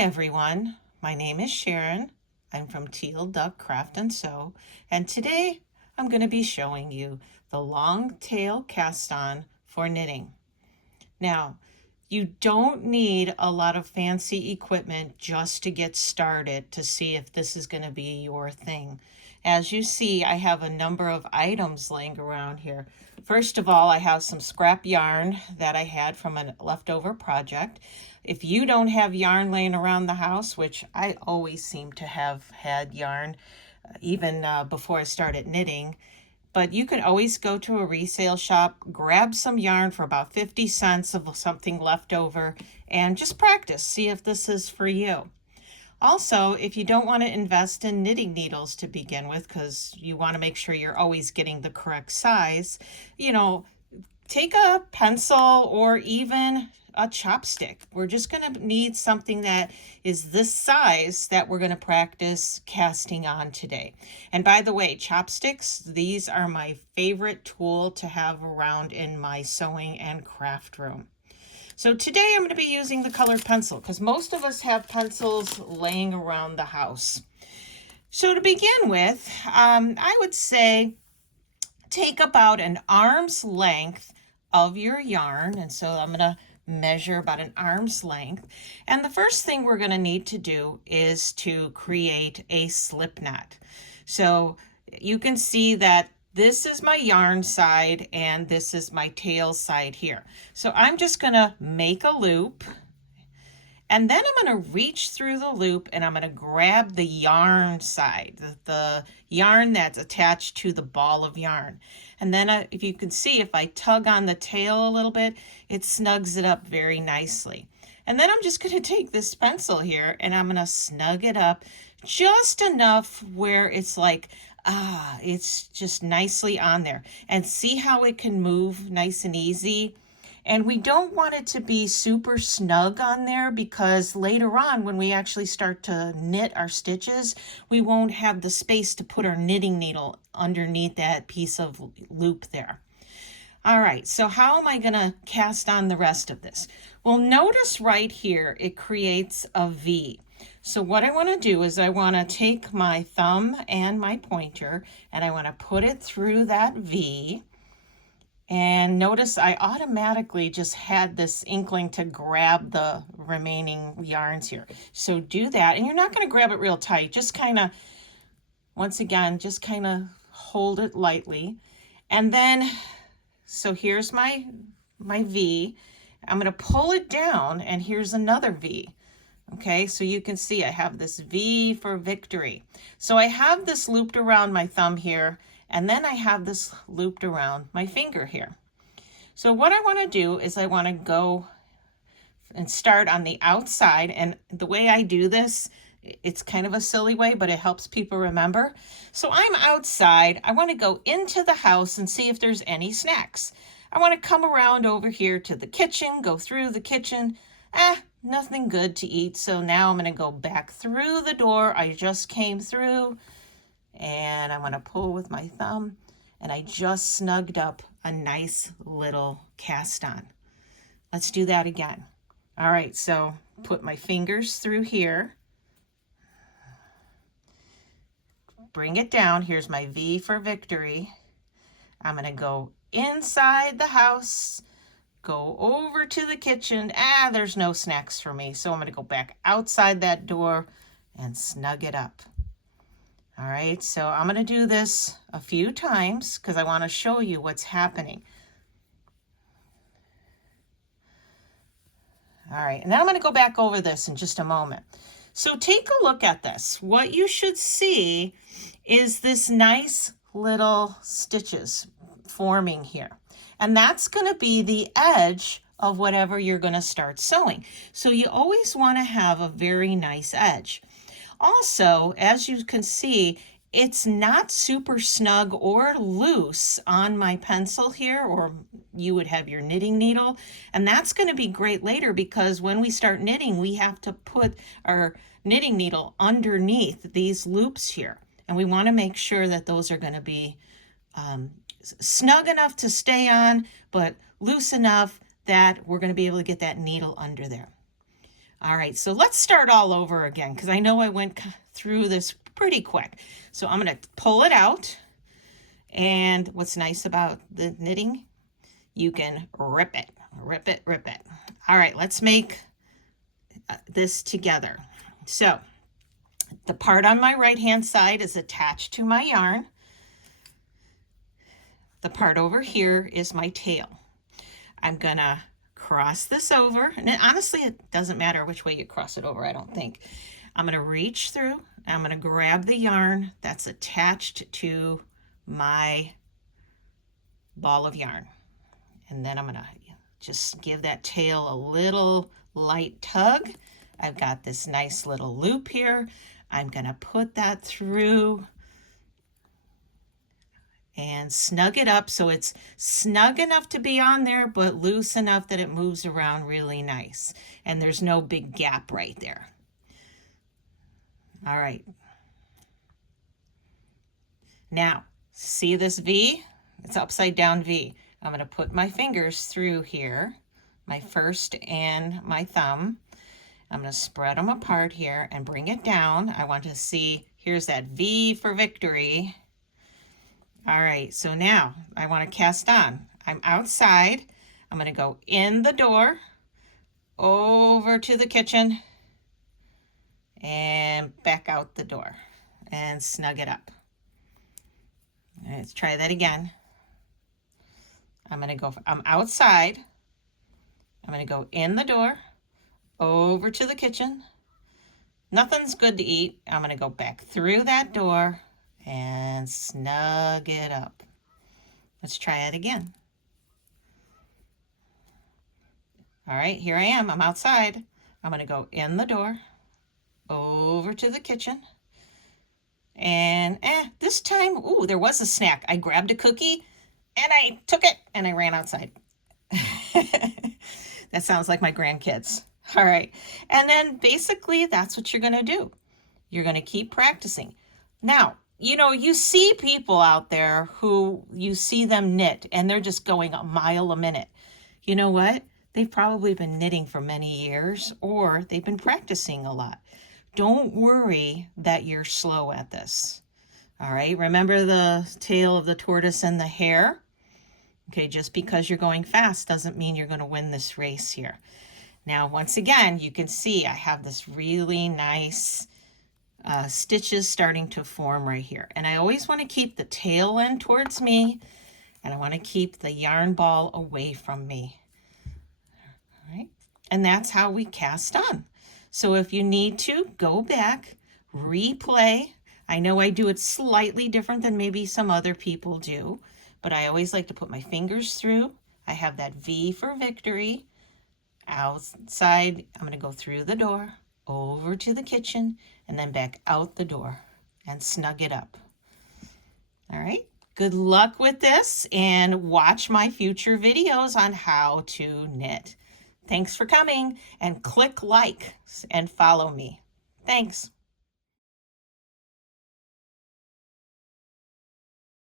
everyone, my name is Sharon. I'm from Teal Duck Craft and Sew, and today I'm going to be showing you the long tail cast on for knitting. Now, you don't need a lot of fancy equipment just to get started to see if this is going to be your thing. As you see, I have a number of items laying around here. First of all, I have some scrap yarn that I had from a leftover project. If you don't have yarn laying around the house, which I always seem to have had yarn even before I started knitting, but you can always go to a resale shop, grab some yarn for about 50 cents of something left over, and just practice. See if this is for you. Also, if you don't want to invest in knitting needles to begin with, because you want to make sure you're always getting the correct size, take a pencil or even a chopstick. We're just going to need something that is this size that we're going to practice casting on today. And by the way, chopsticks, these are my favorite tool to have around in my sewing and craft room. So today I'm going to be using the colored pencil because most of us have pencils laying around the house. So to begin with, I would say take about an arm's length of your yarn. And so I'm going to measure about an arm's length. And the first thing we're going to need to do is to create a slip knot. So you can see that this is my yarn side and this is my tail side here. So I'm just going to make a loop. And then I'm going to reach through the loop and I'm going to grab the yarn side, the yarn that's attached to the ball of yarn. And then if you can see, if I tug on the tail a little bit, it snugs it up very nicely. And then I'm just going to take this pencil here and I'm going to snug it up just enough where it's like, it's just nicely on there. And see how it can move nice and easy? And we don't want it to be super snug on there because later on when we actually start to knit our stitches, we won't have the space to put our knitting needle underneath that piece of loop there. All right, so how am I going to cast on the rest of this? Well, notice right here, it creates a V. So what I want to do is I want to take my thumb and my pointer and I want to put it through that V. And notice I automatically just had this inkling to grab the remaining yarns here. So do that. And you're not going to grab it real tight. Just kind of, once again, just kind of hold it lightly. And then, so here's my V. I'm going to pull it down and here's another V. Okay, so you can see I have this V for victory. So I have this looped around my thumb here. And then I have this looped around my finger here. So what I want to do is I want to go and start on the outside. And the way I do this, it's kind of a silly way, but it helps people remember. So I'm outside. I want to go into the house and see if there's any snacks. I want to come around over here to the kitchen, go through the kitchen. Nothing good to eat. So now I'm going to go back through the door I just came through. And I'm going to pull with my thumb and I just snugged up a nice little cast on. Let's do that again. All right, so put my fingers through here. Bring it down. Here's my V for victory. I'm going to go inside the house, go over to the kitchen. There's no snacks for me. So I'm going to go back outside that door and snug it up. All right, so I'm going to do this a few times because I want to show you what's happening. All right, and then I'm going to go back over this in just a moment. So take a look at this. What you should see is this nice little stitches forming here. And that's going to be the edge of whatever you're going to start sewing. So you always want to have a very nice edge. Also, as you can see, it's not super snug or loose on my pencil here, or you would have your knitting needle. And that's going to be great later because when we start knitting, we have to put our knitting needle underneath these loops here. And we want to make sure that those are going to be snug enough to stay on, but loose enough that we're going to be able to get that needle under there. All right, so let's start all over again because I know I went through this pretty quick. So I'm going to pull it out. And what's nice about the knitting, you can rip it, rip it, rip it. All right, let's make this together. So the part on my right-hand side is attached to my yarn. The part over here is my tail. I'm gonna cross this over, and honestly, it doesn't matter which way you cross it over, I don't think. I'm gonna reach through, and I'm gonna grab the yarn that's attached to my ball of yarn. And then I'm gonna just give that tail a little light tug. I've got this nice little loop here. I'm gonna put that through and snug it up so it's snug enough to be on there, but loose enough that it moves around really nice. And there's no big gap right there. All right. Now, see this V? It's upside down V. I'm going to put my fingers through here, my first and my thumb. I'm going to spread them apart here and bring it down. I want to see, here's that V for victory. All right, so now I want to cast on. I'm outside. I'm going to go in the door, over to the kitchen, and back out the door and snug it up. Let's try that again. I'm outside. I'm going to go in the door, over to the kitchen. Nothing's good to eat. I'm going to go back through that door and snug it up. Let's try it again. All right, here I am. I'm outside. I'm going to go in the door, over to the kitchen. And this time, ooh, there was a snack. I grabbed a cookie and I took it and I ran outside. That sounds like my grandkids. All right. And then basically that's what you're going to do. You're going to keep practicing. Now, you know, you see people out there who you see them knit and they're just going a mile a minute. You know what? They've probably been knitting for many years or they've been practicing a lot. Don't worry that you're slow at this. All right, remember the tale of the tortoise and the hare? Okay, just because you're going fast doesn't mean you're going to win this race here. Now, once again, you can see I have this really nice stitches starting to form right here. And I always want to keep the tail end towards me, and I want to keep the yarn ball away from me. All right, and that's how we cast on. So if you need to, go back, replay. I know I do it slightly different than maybe some other people do, but I always like to put my fingers through. I have that V for victory. Outside, I'm going to go through the door, over to the kitchen, and then back out the door and snug it up. All right, good luck with this and watch my future videos on how to knit. Thanks for coming and click like and follow me. Thanks.